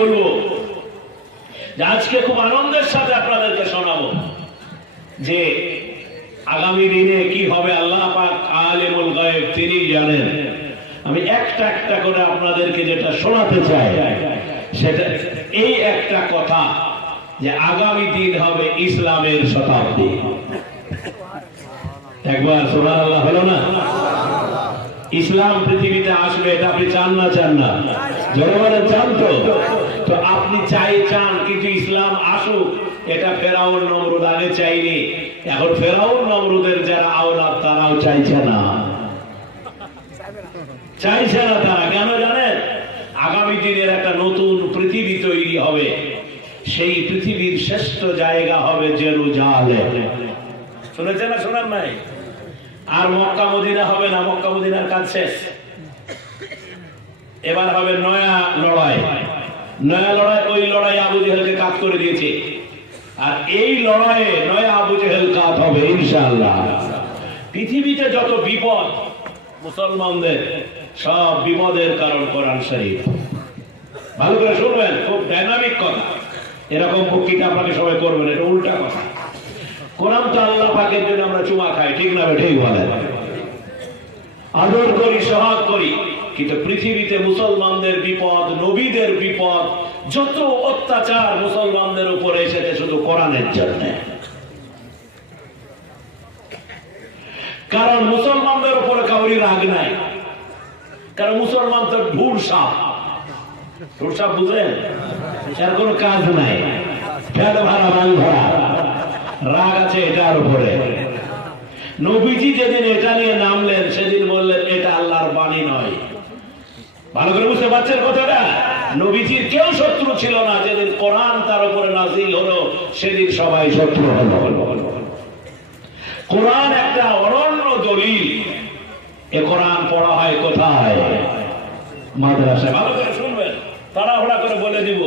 বলবো যে আজকে খুব আনন্দের সাথে আপনাদেরকে শোনাবো যে আগামী দিনে কি হবে আল্লাহ পাক আলিমুল গায়ব তিনি জানেন। আমি একটা একটা করে আপনাদেরকে যেটা শোনাতে চাই সেটা এই একটা কথা যে আগামী দিন হবে ইসলামের শতাব্দী। একবার সুবহানাল্লাহ হলো না? ইসলাম পৃথিবীতে আসবে, এটা আপনি চান না? চান না? জনগণের চান তো আপনি চান, কিন্তু ইসলাম আসুক এটা ফেরাউন নমরুদ আগে চাইনি, এখন ফেরাউন নমরুদের যারা আওলাদ তারাও চাইছে না তারা। কেন জানেন? আগামী দিনের একটা নতুন পৃথিবী তৈরি হবে, সেই পৃথিবীর শ্রেষ্ঠ জায়গা হবে জেরুজালেম। শুনেছেন না শোনার নাই? আর মক্কা মদিনা হবে না, মক্কা মদিনার কাজ শেষ। এবার হবে নয়া লড়াই। ওই লড়াই আবু জেহেলকে কাজ করে দিয়েছে, আর এই লড়াইয়ে নয়া আবু জেহেল কাজ হবে ইনশাআল্লাহ। পৃথিবীতে যত বিপদ মুসলমানদের, সব বিপদের কারণ কোরআন শরীফ। ভালো করে শুনবেন, খুব ডাইনামিক কথা। এরকম বক্তৃতা আপনাকে সবাই করবেন, এটা উল্টা কথা। কোরআন তো আল্লাহ পাকের জন্য আমরা চুমা খাই, ঠিক না? ঠিক বলেন, আদর করি, সহাগ করি, কিন্তু পৃথিবীতে মুসলমানদের বিপদ, নবীদের বিপদ, যত অত্যাচার মুসলমানদের উপরে এসেছে শুধু কোরআনের জন্য। কারণ মুসলমানদের উপরে কাউরি রাগ নাই, কারণ মুসলমান তো ঢুর সাপ বুঝলেন, এর কোনো কাজ নাই, ফেল ভাড়া মাল ধরা, রাগ আছে এটার উপরে। নবীজি যেদিন এটা নিয়ে নামলেন সেদিন বললেন এটা আল্লাহর বাণী নয়। ভালো করে বুঝতে পারছেন কথাটা? নবীজির কেউ শত্রু ছিল না, যেদিন কোরআন তার উপরে নাযিল হলো সেদিন সবাই শত্রু হলো। কোরআন একটা অনন্য দলিল। এ কোরআন পড়া হয় কোথায়? মাদ্রাসায়। ভালো করে শুনবেন, তাড়াহুড়া করে বলে দিব,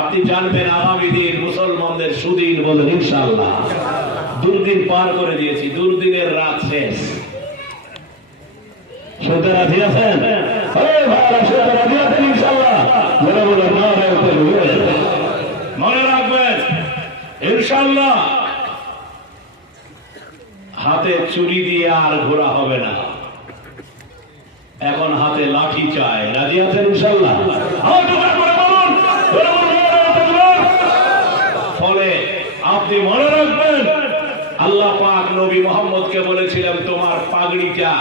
আপনি জানবেন আগামী দিন মুসলমানদের সুদিন বলেন ইনশাআল্লাহ। দুর্দিন পার করে দিয়েছি, দুর্দিনের রাত শেষ। শুনতে রাজি আছেন? মনে রাখবেন ইনশাআল্লাহ হাতে চুরি দিয়ে আর ঘোরা হবে না, এখন হাতে লাঠি চাই। রাজি আছেন ইনশাআল্লাহ? ফলে আপনি মনে রাখবেন আল্লাহ পাক নবী মুহাম্মদকে বলেছিলেন তোমার পাগড়িটা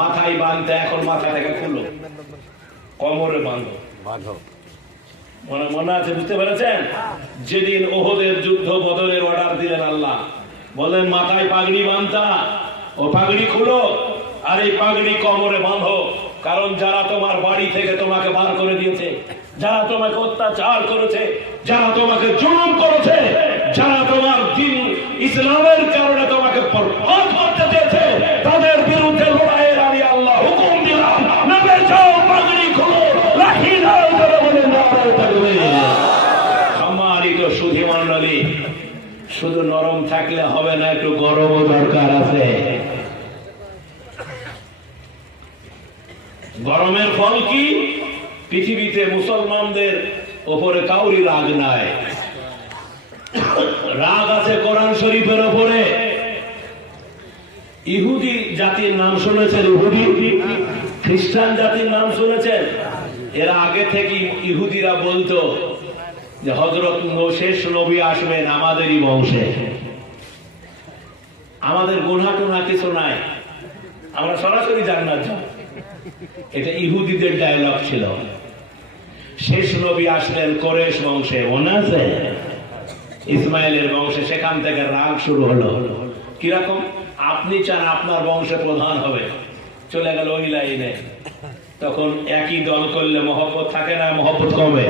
মাথায় বাঁধতে, এখন মাথা থেকে খুলো, কোমরে বাঁধো। মনে আছে? বুঝতে পেরেছেন? যেদিন ওহদের যুদ্ধ, বদরের অর্ডার দিলেন আল্লাহ, বলেন মাথায় পাগড়ি বাঁধতা, ও পাগড়ি খুলো আর এই পাগড়ি কোমরে বাঁধো। কারণ যারা তোমার বাড়ি থেকে তোমাকে বার করে দিয়েছে, যারা তোমাকে অত্যাচার করেছে, যারা তোমাকে জুলুম করেছে, যারা তোমার দিন ইসলামের কারণে তোমাকে বরবাদ করতে চেয়েছে, তাদের বিরুদ্ধে লড়াইয়ের আমি আল্লাহ হুকুম দিলাম, নেমে যাও, পাগড়ি খুলো, লাঠি নাও, ধরে বলে নারায়ে তাকবীর। সম্মানিত সুধী মণ্ডলী, শুধু নরম থাকলে হবে না, একটু গরমও দরকার আছে। গরমের ফল কি? পৃথিবীতে মুসলমানদের ওপরে কাউরি রাগ নাই, রাগ আছে কোরআন শরীফের ওপরে। ইহুদি জাতির নাম শুনেছেন? ইহুদি খ্রিস্টান জাতির নাম শুনেছেন? এরা আগে থেকে ইহুদিরা বলতো যে হযরত শেষ নবী আসবেন আমাদেরই বংশে, আমাদের গুনাহ টুনাহ কিছু নাই, আমরা সরাসরি জান্নাত যাব। এটা ইহুদিদের ডায়লগ ছিল। শেষ নবী আসলেন কোরেশ বংশে, মনে আছে? ইসমাইলের বংশে। সেখান থেকে রাগ শুরু হলো। কিরকম? আপনি চান আপনার বংশে প্রধান হবে, চলে গেল ওই লাইনে। তখন একই দল করলে মহব্বত থাকে না? মহব্বত কমে,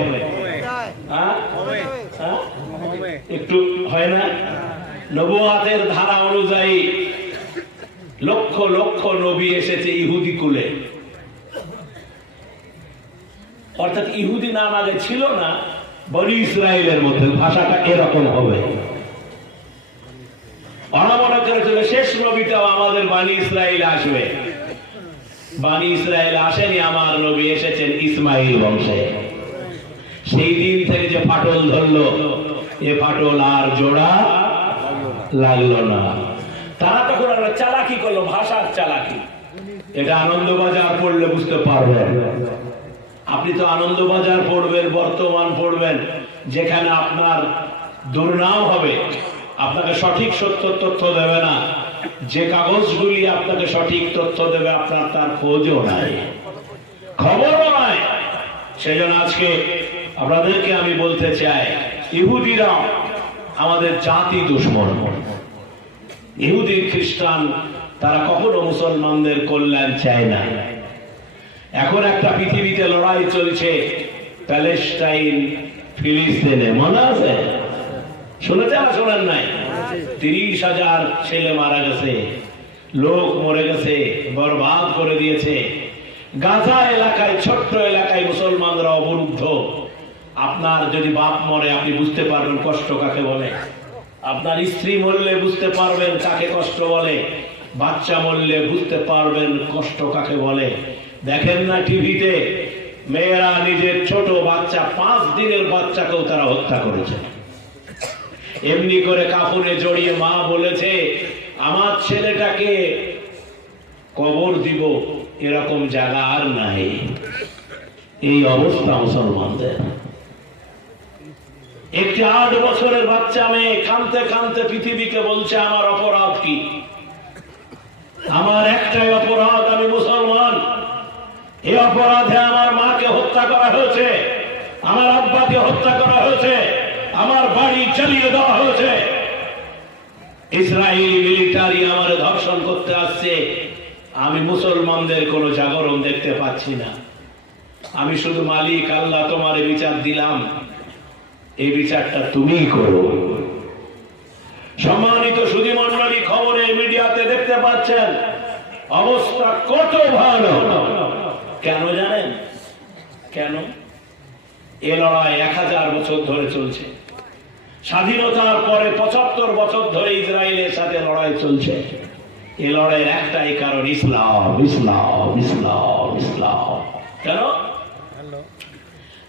একটু হয় না? নবুয়াতের ধারা অনুযায়ী লক্ষ লক্ষ নবী এসেছে ইহুদি কুলে, অর্থাৎ ইহুদি নাম আগে ছিল না, বনি ইসরায়েলের মধ্যে ভাষাটা এরকম হবে। ওরা মনে করেছিল শেষ নবীটাও আমাদের বানি ইসরায়েল আসবে। বানি ইসরায়েল আসেনি, আমার নবী এসেছেন ইসমাইল বংশে। সেই দিন থেকে যে ফাটল ধরলো, এ ফাটল আর জোড়া লাগলো না। তারা তখন একটা চালাকি করলো, ভাষার চালাকি। এটা আনন্দবাজার পড়লে বুঝতে পারবেন। আপনি তো আনন্দবাজার পড়বেন, বর্তমান পড়বেন, যেখানে আপনার দুর্নাম হবে, আপনাকে সঠিক সত্য তথ্য দেবে না। যে কাগজগুলি আপনাকে সঠিক তথ্য দেবে আপনার তার খোঁজও নাই, খবরও নাই। সেজন্য আজকে আপনাদেরকে আমি বলতে চাই, ইহুদিরা আমাদের জাতি দুশ্মন। ইহুদি খ্রিস্টান তারা কখনো মুসলমানদের কল্যাণ চায় না। এখন একটা পৃথিবীতে লড়াই চলছে, প্যালেস্টাইন ফিলিস্তিনে, মনে আছে? শুনেছেন না শোনেন নাই? 30,000 ছেলে মারা গেছে, লোক মরে গেছে, বরবাদ করে দিয়েছে। গাজা এলাকায়, ছোট্ট এলাকায় মুসলমানরা অবরুদ্ধ। আপনার যদি বাপ মরে আপনি বুঝতে পারবেন কষ্ট কাকে বলে। আপনার স্ত্রী মরলে বুঝতে পারবেন কাকে কষ্ট বলে। বাচ্চা মরলে বুঝতে পারবেন কষ্ট কাকে বলে। দেখেন না টিভিতে মেয়েরা নিজের ছোট বাচ্চা, 5 দিনের বাচ্চাকেও তারা হত্যা করেছে। এমনি করে কাফনে জড়িয়ে মা বলেছে, আমার ছেলেটাকে কবর দিব, এরকম জায়গা আর নাই। এই অবস্থা মুসলমানদের। একটি 8 বছরের বাচ্চা মেয়ে কাঁদতে কাঁদতে পৃথিবীকে বলছে, আমার অপরাধ কি? আমার একটাই অপরাধ, আমি মুসলমান। এই অপরাধে আমার মাকে হত্যা করা হয়েছে, আমার আব্বাকে হত্যা করা হয়েছে, আমার বাড়ি চালিয়ে দেওয়া হয়েছে। ইসরায়েলি মিলিটারি আমার ধর্ষণ করতে আসছে। আমি মুসলমানদের কোনো জাগরণ দেখতে পাচ্ছি না। আমি শুধু মালিক আল্লাহ তোমার বিচার দিলাম, এই বিচারটা তুমিই করো। সম্মানিত সুধী মণ্ডলী, খবরে মিডিয়াতে দেখতে পাচ্ছেন অবস্থা কত ভালো। কেন জানেন? কেন? এ লড়াই 1000 বছর ধরে চলছে। স্বাধীনতার পরে 75 বছর ধরে ইসরায়েলের সাথে লড়াই চলছে। এ লড়াইয়ের একটাই কারণ, ইসলাম, ইসলাম, ইসলাম, ইসলাম। কেন?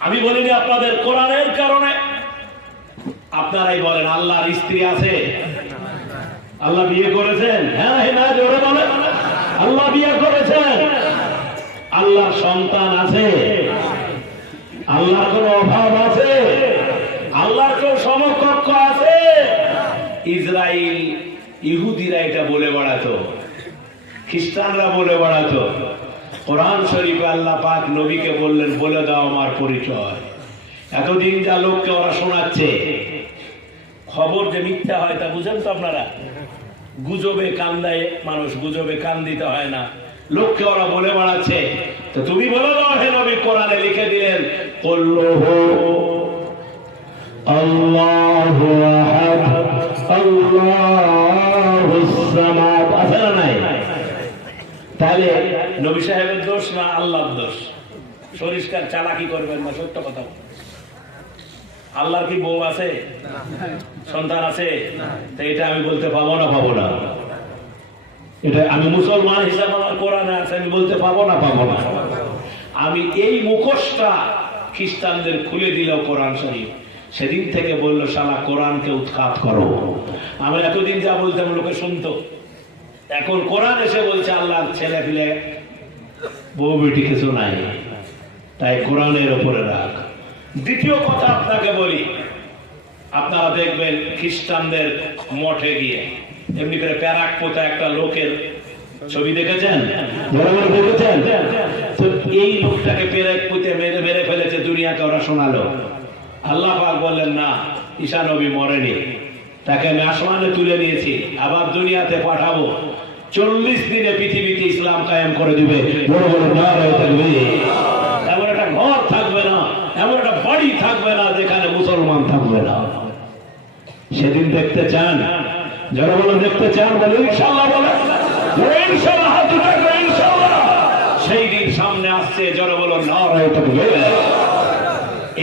আমি বলিনি আপনাদের কোরআনের কারণে। আপনারাই বলেন আল্লাহর স্ত্রী আছে? আল্লাহ বিয়ে করেছেন? হ্যাঁ না জোরে বলেন। আল্লাহ বিয়ে করেছেন। আল্লাহর সন্তান আছে? আল্লাহর কোন অভাব আছে? আল্লাহর কেউ সমকক্ষ আছে? ইসরায়েল ইহুদিরা এটা বলে বেড়াতো, খ্রিস্টানরা বলে বেড়াতো। কোরআন শরীফে আল্লাহ পাক নবীকে বললেন, বলে দাও আমার পরিচয়। এতদিন যা লোককে ওরা শোনাচ্ছে, খবর যে মিথ্যা হয় তা বুঝেন তো আপনারা? গুজবে কান দেয় মানুষ, গুজবে কান দিতে হয় না। লোককে ওরা বলে বেড়াচ্ছে, তো তুমি বলে দাও হে নবী, কোরআনে লিখে দিলেন, আল্লাহু আহাদ আল্লাহুস সামাদ। আছে না নাই? তাহলে নবী সাহেবের দোষ না আল্লাহর দোষ? সরিষ্কার চালাকি করবেন না, সত্য কথা। আল্লাহর কি বউ আছে? সন্তান আছে? তো এটা আমি বলতে পাবো না, পাবো না। এটা আমি মুসলমান হিসাবে আমার কোরআনে আছে, আমি বলতে পাবো না, পাবো না। আমি এই মুখোশটা খ্রিস্টানদের খুলে দিল কোরআন শরীফ। সেদিন থেকে বললো, শালা কোরআনকে উৎখাত করো। আমি এতদিন যা বলতাম লোকে শুনতো, এখন কোরআন এসে বলছে আল্লাহর ছেলে ফিলে বউ বেটি কিছু নাই, তাই কোরআনের উপরে রাখ। দ্বিতীয় কথা আপনাকে বলি, আপনারা দেখবেন খ্রিস্টানদের মঠে গিয়ে এমনি করে প্যারাক পোতা একটা লোকের ছবি দেখেছেন? দেখেছেন? তো এই লোকটাকে প্যারাক পুঁতে মেরে মেরে ফেলেছে, দুনিয়াকে ওরা শোনালো। আল্লাহ পাক বললেন, না, ঈসা নবী মরেনি, তাকে আমি আসমানে তুলে নিয়েছি, আবার দুনিয়াতে পাঠাবো। 40 দিনে পৃথিবীতে ইসলাম কায়েম করে দিবে। এমন একটা ঘর থাকবে না, এমন একটা বাড়ি থাকবে না যেখানে মুসলমান থাকবে না। সেদিন দেখতে চান? যারা বলে দেখতে চান, বলে ইনশাআল্লাহ, বলে ইনশাআল্লাহ, হাত উঠাবে ইনশাআল্লাহ। সেই দিন সামনে আসছে, যারা বলো নারায়ে তাকবীর।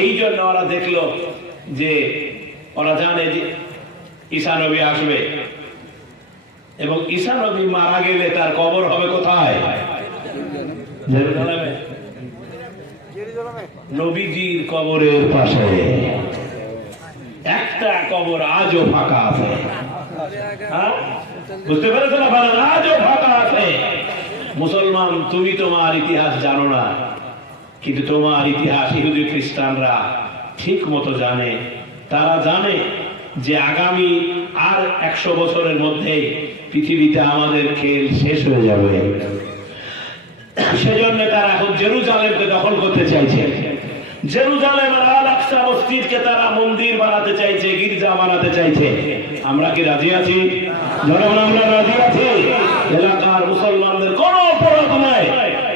এই জন্য ওরা দেখলো যে, ওরা জানে যে ঈসা নবী আসবে, এবং ঈসা নবী মারা গেলে তার কবর হবে কোথায়? জেরুজালেমে। নবীজির কবরের পাশে একটা কবর আজও ফাঁকা আছে। বুঝতে পেরেছেন আপনারা? আজও ফাঁকা আছে। মুসলমান, তুমি তোমার ইতিহাস জানো না, কিন্তু তোমার ইতিহাস ইহুদি খ্রিস্টানরা ঠিক মতো জানে। তারা জানে যে আগামী আর 100 বছরের মধ্যে পৃথিবীতে আমাদের খেল শেষ হয়ে যাবে। সেজন্য তারা এখন জেরুজালেমকে দখল করতে চাইছে। জেরুজালেমের আল আকসা মসজিদকে তারা মন্দির বানাতে চাইছে, গির্জা বানাতে চাইছে। আমরা কি রাজি আছি? জনগণ, আমরা রাজি আছি? এলাকার মুসলমানদের কোনো অপরাধ নাই,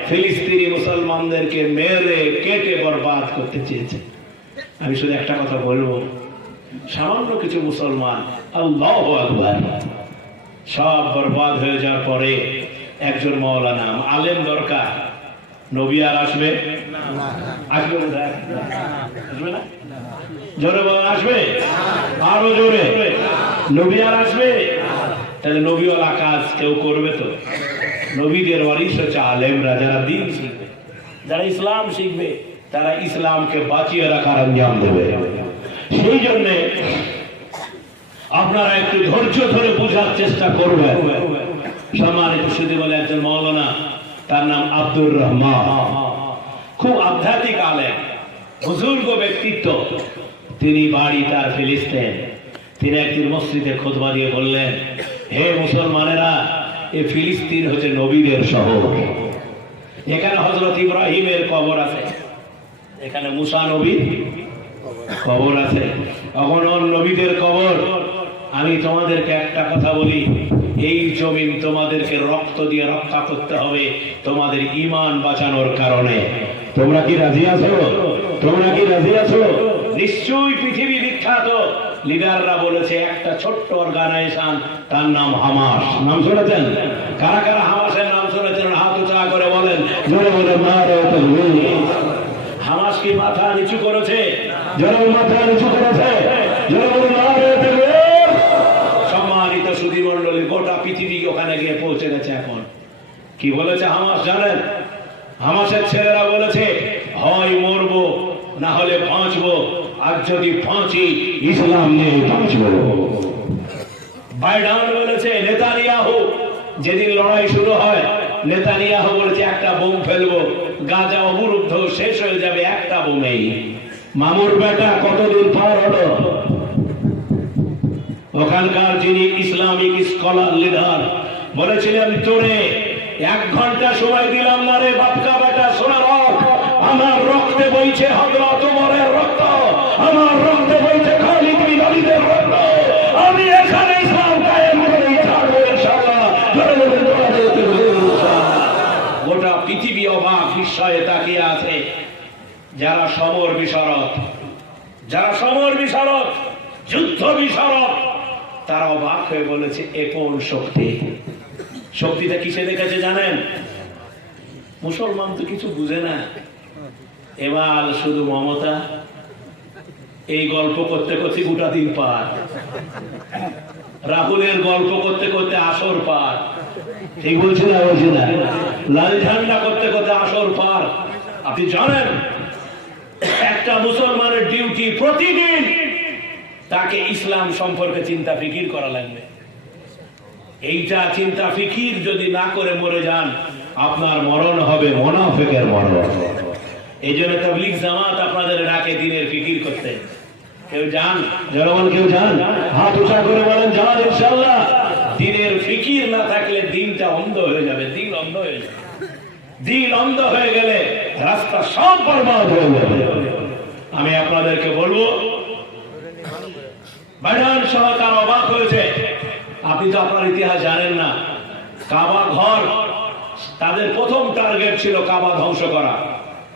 ফিলিস্তিনি মুসলমানদেরকে মেরে কেটে বরবাদ করতে চেয়েছে। আমি শুধু একটা কথা বলবো, সামান্য কিছু মুসলমান আল্লাহু আকবার সব বরবাদ হয়ে যাওয়ার পরে একজন মাওলানা আলেম দরকার। নবী আর আসবে? আসবে না? আসবে না? জোরে বলেন, আসবে? আরো জোরে। নবী আর আসবে? তাহলে নবীওয়ালা কাজ কেউ করবে তো? নবীদের ওয়ারিস হচ্ছে আলেমরা, যারা দ্বীন শিখবে, যারা ইসলাম শিখবে, তারা ইসলামকে বাঁচিয়ে রাখার আঞ্জাম দেবে। সেই জন্য আপনারা একটু ধৈর্য ধরে বোঝার চেষ্টা করবেন। সম্মানিত সুধী বলে একজন মাওলানা, তার নাম আব্দুর রহমান, খুব আধ্যাত্মিক আলেম, বুজুর্গ ব্যক্তিত্ব। তিনি বাড়ি তার ফিলিস্তিন। তিনি একদিন মসজিদে খুতবা দিয়ে বললেন, হে মুসলমানেরা, এই ফিলিস্তিন হচ্ছে নবীদের শহর। এখানে হযরত ইব্রাহিমের কবর আছে, এখানে মুসা নবীর কবর আছে, অগণন নবীদের কবর। আমি তোমাদেরকে একটা কথা বলি, এই জমিন তোমাদেরকে রক্ত দিয়ে রক্ষা করতে হবে তোমাদের ঈমান বাঁচানোর কারণে। তোমরা কি রাজি আছো? তোমরা কি রাজি আছো? নিশ্চয়ই পৃথিবী বিখ্যাত লিডাররা বলেছে একটা ছোট্ট অর্গানাইজেশন, তার নাম হামাস। নাম শুনেছেন? কারা কারা হামাসের নাম শুনেছেন? হাত উঁচা করে বলেন, জোরে বলেন নারে তাকবীর। হামাস কি মাথা নিচু করেছে? জোরে মাথা নিচু করেছে? জোরে বলেন নারে তাকবীর। সম্মানিত সুধী মণ্ডলী, গোটা পৃথিবী ওখানে গিয়ে পৌঁছে গেছে। এখন কি বলেছে হামাস জানেন? হামাসের ছেলেরা বলেছে, হয় মরবো না হলে বাঁচবো, আর যদি বাঁচি ইসলাম নিয়ে বাঁচবো। বাইডেন বলেছে, নেতানিয়াহু, যেদিন লড়াই শুরু হয়, নেতানিয়াহু বলেছে একটা বোম ফেলবো, গাজা অবরুদ্ধ শেষ হয়ে যাবে একটা বোমেই। মামুর বেটা কতদিন পার হলো, ওখানকার যিনি ইসলামিক স্কলার লিডার বলেছিলেন, তোরে 1 ঘন্টা সময় দিলাম না রে বাপকা বেটা, শোনা রাখ, আমার রক্তে বইছে হযরত ওমরের রক্ত, আমার রক্তে বইছে খালিদ বিন ওয়ালিদের রক্ত। আমি এখানে ইসলাম কায়েম করেই ছাড়বো ইনশাআল্লাহ। গোটা পৃথিবী অবাক বিস্ময়ে তাকিয়ে আছে। যারা সমর বিশারদ, যারা সমর বিশারদ, যুদ্ধ বিশারদ, তারা অবাক হয়ে বলেছে, এ কোন শক্তি? শক্তিটা কিসে দেখেছে জানেন? মুসলমান তো কিছু বুঝে না, এবার শুধু মমতা। এই গল্প করতে করতে গোটা দিন পার, রাহুলের গল্প করতে করতে আসর পার। ঠিক বলছি না? বলছি না? লাল ঝান্ডা করতে করতে আসর পার। আপনি জানেন একটা মুসলমানের ডিউটি প্রতিদিন তাকে ইসলাম সম্পর্কে চিন্তা ফিকির করা লাগবে। এইটা চিন্তা ফিকির যদি না করে মরে যান, আপনার মরণ হবে মুনাফিকের মরণ। এই জন্য তাবলীগ জামাত আপনাদের ডাকে দিনের ফিকির করতে। কেউ যান? জনগণ কেউ যান? হাত উঁচা করে বলেন যান ইনশাআল্লাহ। দিনের ফিকির না থাকলে দিনটা অন্ধ হয়ে যাবে, দিন অন্ধ হয়ে যাবে। দিন অন্ধ হয়ে গেলে রাস্তা সব বরবাদ হয়ে যাবে। আমি আপনাদেরকে বলবো, বাইডেন সহ তারা অবাক হয়েছে। আপনি তো আপনার ইতিহাস জানেন না। কাবা ঘর, তাদের প্রথম টার্গেট ছিল কাবা ধ্বংস করা।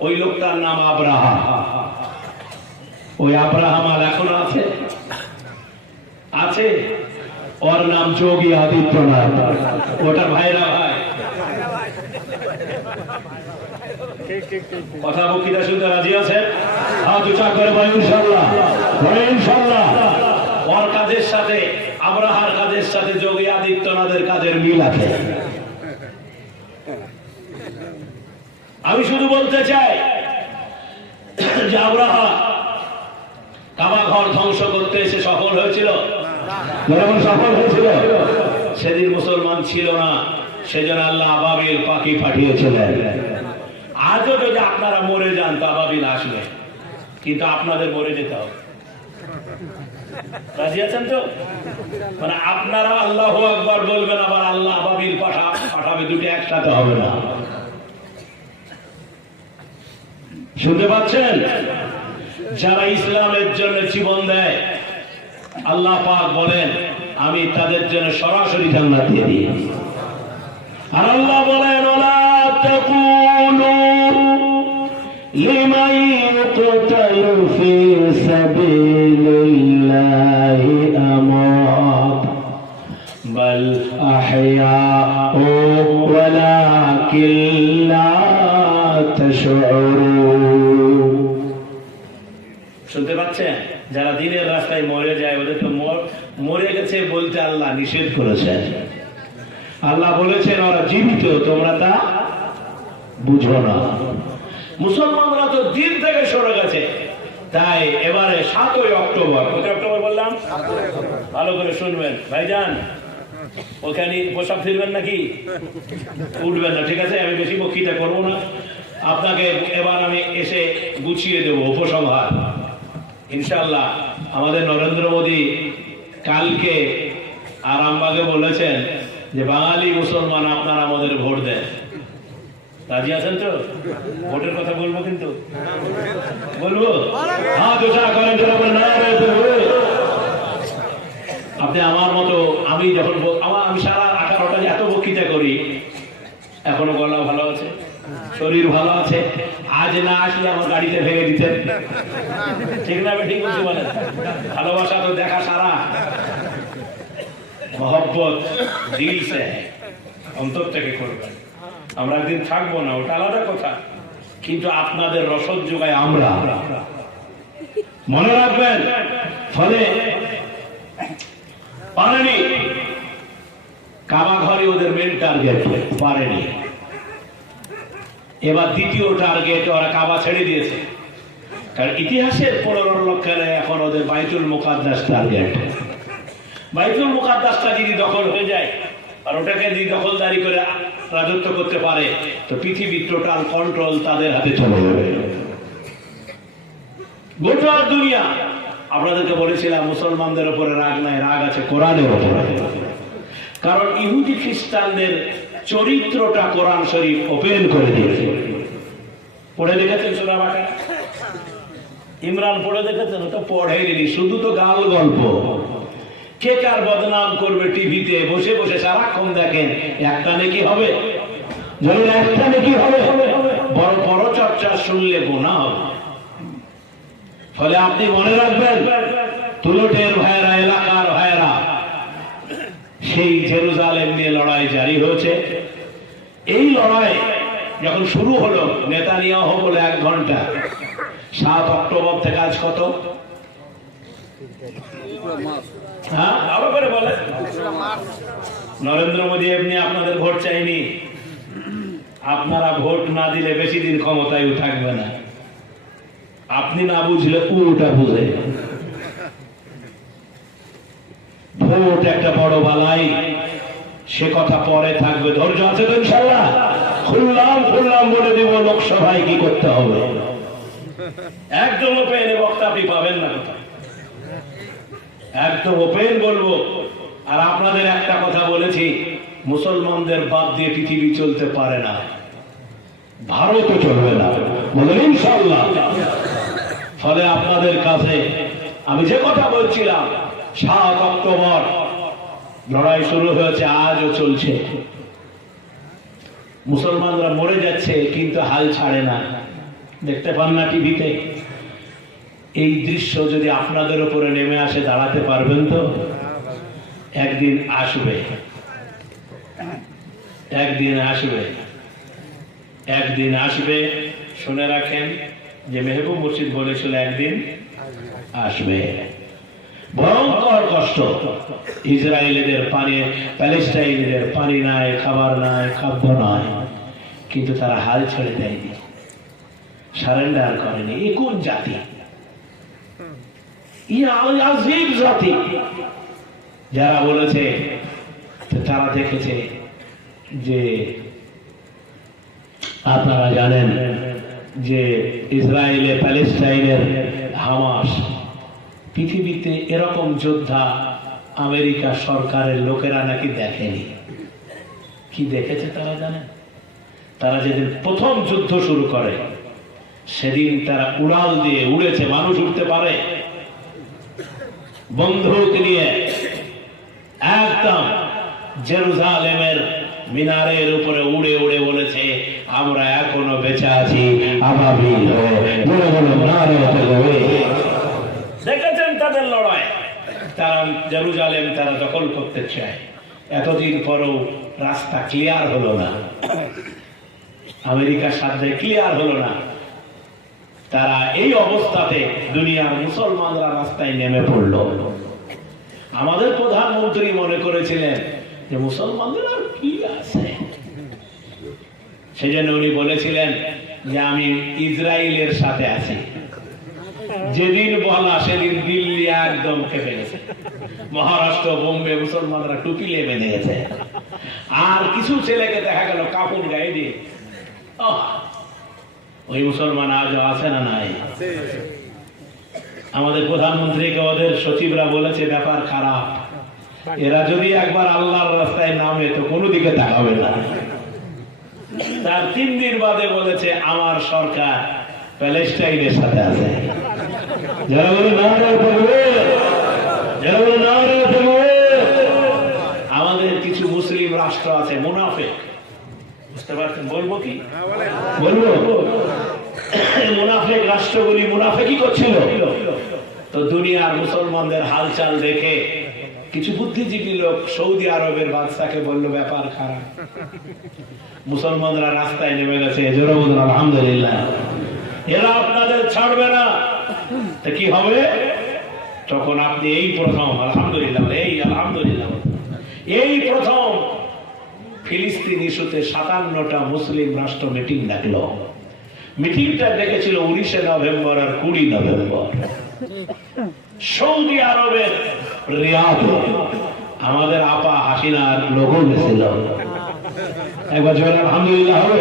ওই লোকটার নাম আব্রাহাম। ওই আব্রাহাম আর এখনো আছে? আছে। ওর নাম যোগী আদিত্যনাথ। ওটা ভাইরা ভাই কথা বক্তৃতা শুনতে রাজি আছে? হাত উঁচা করে বলেন ইনশাআল্লাহ, বলেন ইনশাআল্লাহ। ওর কাজের সাথে, আব্রাহার কাজের সাথে যোগী আদিত্যনাথের কাজের মিল আছে। আমি শুধু বলতে চাই, যে আব্রাহা কাবা ঘর ধ্বংস করতে এসে সফল হয়েছিল, যখন সফল হয়েছিল সেদিন মুসলমান ছিল না, সেজন্য আল্লাহ আবাবিল পাখি পাঠিয়েছিলেন। আজও যদি আপনারা মরে যান তো আবাবিল আসবে, কিন্তু আপনাদের মরে যেতে হবে। রাজি আছেন তো? মানে আপনারা আল্লাহু আকবার বলবেন, আবার আল্লাহ আবাবিল পাঠাবে, দুটো একসাথে হবে না। শুনতে পাচ্ছেন? যারা ইসলামের জন্য জীবন দেয় আল্লাহ পাক বলেন আমি তাদের জন্য সরাসরি জান্নাত দিয়ে দিই। আর আল্লাহ বলেন ওয়ালা তাকুলু লিমান ইউকতালু ফি সাবিলিল্লাহি আমওয়াত বাল আহইয়াউ ওয়ালাকিন লা তাশউরুন। শুনতে পাচ্ছেন? যারা দিনের রাস্তায় মরে যায় ওদের তো মরে গেছে বলতে আল্লাহ নিষেধ করেছেন। আল্লাহ বলেছেন ওরা জীবিত, তোমরা তা বুঝো না। মুসলমানরা তো দিন থেকে সরে গেছে, তাই এবারে 7ই অক্টোবর, কত অক্টোবর বললাম? ভালো করে শুনবেন ভাইজান, ওখানে পোশাক ফিরবেন নাকি? উঠবেন না, ঠিক আছে? আমি বেশি বক্তৃতা করবো না, আপনাকে এবার আমি এসে গুছিয়ে দেবো উপসংহার ইনশাআল্লাহ। আমাদের নরেন্দ্র মোদী কালকে আরামবাগে বলেছেন যে বাঙালি মুসলমান আপনারা আমাদের ভোট দেন। রাজি আছেন তো? ভোটের কথা বলবো, কিন্তু বলবো। আপনি আমার মতো, আমি যখন আমি সারা 18টা এত বক্তৃতা করি, এখনো গলা ভালো আছে, শরীর ভালো আছে। আজ না আসলে আমার গাড়িতে ভেঙে দিতেন, ঠিক না? ঠিক বলছি বলেন? ভালোবাসা তো দেখা সারা, মহব্বত দিল সে, অন্তর থেকে করবেন। আমরা একদিন থাকবো না, ওটা আলাদা কথা, কিন্তু আপনাদের রসদ যোগায় আমরা, মনে রাখবেন। ফলে পারেনি, কাবা ঘরে ওদের মেন টার্গেট পারেনি। এবার দ্বিতীয় টার্গেট ওরা কাবা ছেড়ে দিয়েছে, কারণ ইতিহাসের 15 লক্ষে এখন ওদের বাইতুল মুকাদ্দাস টার্গেট। বাইতুল মুকাদ্দাসটা যদি দখল হয়ে যায় আর ওটাকে যদি দখলদারি করে রাজত্ব করতে পারে তো পৃথিবীর টোটাল কন্ট্রোল তাদের হাতে চলে যাবে। গোটা দুনিয়া, আপনাদেরকে বলেছিলাম মুসলমানদের উপরে রাগ নাই, রাগ আছে কোরআনের উপরে। কারণ ইহুদি খ্রিস্টানদের চরিত্রটা কোরআন শরীফ ওপেন করে দিয়েছে। পড়ে দেখেছেন সূরা বাকারা? ইমরান পড়ে দেখেছেন? ওটা পড়েনি, শুধু তো গাল গল্প। কে কার বদনাম করবে টিভিতে বসে বসে সারাক্ষণ দেখেন, একটা নাকি হবে? যখন একটা নাকি হবে, বড় বড় চর্চা শুনলে গুনাহ হবে। ফলে আপনি মনে রাখবেন, তুলটের ভাইয়েরা, এলাকার ভাইয়েরা, সেই জেরুজালেম নিয়ে লড়াই জারি হয়েছে। এই লড়াই যখন শুরু হলো, নেতানিয়াহু বলে 1 ঘন্টা, 7 অক্টোবর থেকে আজ কত? হ্যাঁ, আরো করে বলে। নরেন্দ্র মোদী এমনি আপনাদের ভোট চাইনি, আপনারা ভোট না দিলে বেশি দিন ক্ষমতায় থাকবে না। আপনি না বুঝলে ওটা বুঝে। ভোট একটা বড় বালাই, সে কথা পরে থাকবে। ধৈর্য আছে তো ইনশাআল্লাহ? খুললাম বলে দিব লোকসভায় কি করতে হবে। একদম ওপেন বক্তা আপনি পাবেন না, কথা একদম ওপেন বলবো। আর আপনাদের একটা কথা বলেছি, মুসলমানদের বাদ দিয়ে পৃথিবী চলতে পারে না, ভারতও চলবে না, বলেন ইনশাআল্লাহ। ফলে আপনাদের কাছে আমি যে কথা বলছিলাম, 7 অক্টোবর লড়াই শুরু হয়েছে, আজও চলছে। মুসলমানরা মরে যাচ্ছে কিন্তু হাল ছাড়ে না, দেখতে পান না টিভিতে? এই দৃশ্য যদি আপনাদের উপরে নেমে আসে, দাঁড়াতে পারবেন তো? একদিন আসবে, একদিন আসবে, একদিন আসবে। শুনে রাখেন যে মেহবুব মুর্শিদ বলেছিল একদিন আসবে। ভয়ঙ্কর কষ্ট, ইসরায়েলিদের পানি, প্যালেস্টাইনের পানি নাই, খাবার নাই, খাদ্য নাই, কিন্তু তারা হাল ছেড়ে দেয়নি। সারেন্ডার করেনি। এ কোন জাতি? আজীব জাতি। যারা বলেছে তারা দেখেছে যে আপনারা জানেন যে ইসরায়েলে প্যালেস্টাইনের হামাস, পৃথিবীতে এরকম যোদ্ধা আমেরিকা সরকারের লোকেরা নাকি দেখেনি। কি দেখেছে তারা জানেন? তারা যেদিন প্রথম যুদ্ধ শুরু করে সেদিন তারা উড়াল দিয়ে উড়েছে, মানুষ উঠতে পারে, বন্দুক নিয়ে একদম জেরুজালেমের মিনারের উপরে উড়ে উড়ে বলেছে আমরা এখনো বেঁচে আছি, আবাবিল হয়ে। দেখেছেন তাদের লড়াই? তারা জেরুজালেম তারা দখল করতে চায়। এতদিন পরও রাস্তা ক্লিয়ার হলো না, আমেরিকার সাথে ক্লিয়ার হলো না। তারা এই অবস্থাতে দুনিয়ার মুসলমানরা রাস্তায় নেমে পড়ল। আমাদের প্রধানমন্ত্রী মনে করেছিলেন যে মুসলমানদের আর কি আছে, সেজন্য উনি বলেছিলেন যে আমি ইসরায়েলের সাথে আছি। যেদিন বলা সেদিন দিল্লি একদম খেপে গেছে, মহারাষ্ট্র বোম্বে মুসলমানরা টুপি নিয়ে বেঁধে গেছে। আর কিছু ছেলেকে দেখা গেল কাপড় গায়ে দিয়ে। ওই মুসলমান আজও আছে না নাই? আমাদের প্রধানমন্ত্রীকে ওদের সচিবরা বলেছে ব্যাপার খারাপ, এরা যদি একবার আল্লাহর রাস্তায় নামে তো কোনো দিকে তাকাবে না। তার 3 দিন বাদে বলেছে আমার সরকার প্যালেস্টাইনের সাথে আছে। যারা বলে আমাদের কিছু মুসলিম রাষ্ট্র আছে মুনাফিক, বুঝতে পারছেন? বলবো কি বলবো? মুনাফিক রাষ্ট্রগুলি মুনাফিকই করছিল। তো দুনিয়ার মুসলমানদের হালচাল দেখে কিছু বুদ্ধিজীবী লোক সৌদি আরবের বাদশাকে বললো ব্যাপার খারাপ, মুসলমানরা রাস্তায় নেমে গেছে, আলহামদুলিল্লাহ, এরা আপনাদের ছাড়বে না। তা কি হবে? তখন আপনি এই প্রথম আলহামদুলিল্লাহ, এই প্রথম ফিলিস্তিন ইস্যুতে 57টা মুসলিম রাষ্ট্র মিটিং ডাকলো। মিটিংটা ডেকেছিল 19 নভেম্বর আর 20 নভেম্বর সৌদি আরবের রিয়াদে। আমাদের আপা হাসিনার লোগো গেছিল। একবার আলহামদুলিল্লাহ হবে।